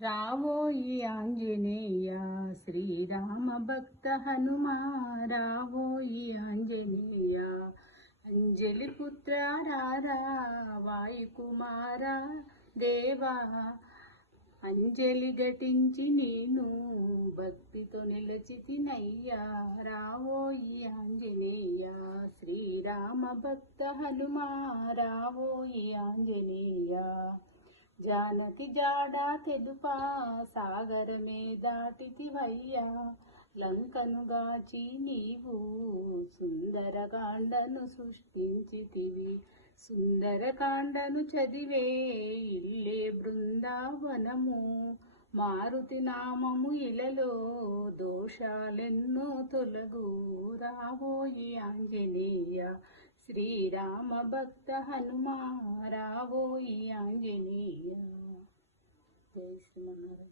రావోయి ఆంజనేయ శ్రీరామ భక్త హనుమా రావోయి ఆంజనేయ అంజలి పుత్ర రారా వాయుకుమార దేవా అంజలి ఘటించి నేను భక్తితో నిలచితినయ్యా రావోయి ఆంజనేయ శ్రీరామ భక్త హనుమా రావోయి ఆంజనేయ జానకి జాడా తెలుపా సాగరమే దాటితివయ్యా లంకను గాచి నీవు సుందరకాండను సృష్టించితివి సుందరకాండను చదివే ఇల్లే బృందావనము మారుతి నామము ఇలలో దోషాలెన్నో తొలగు రావోయి ఆంజనేయ శ్రీరామ భక్త హనుమా రావోయి ఆంజనేయ. జై శ్రీమన్నారాయణ.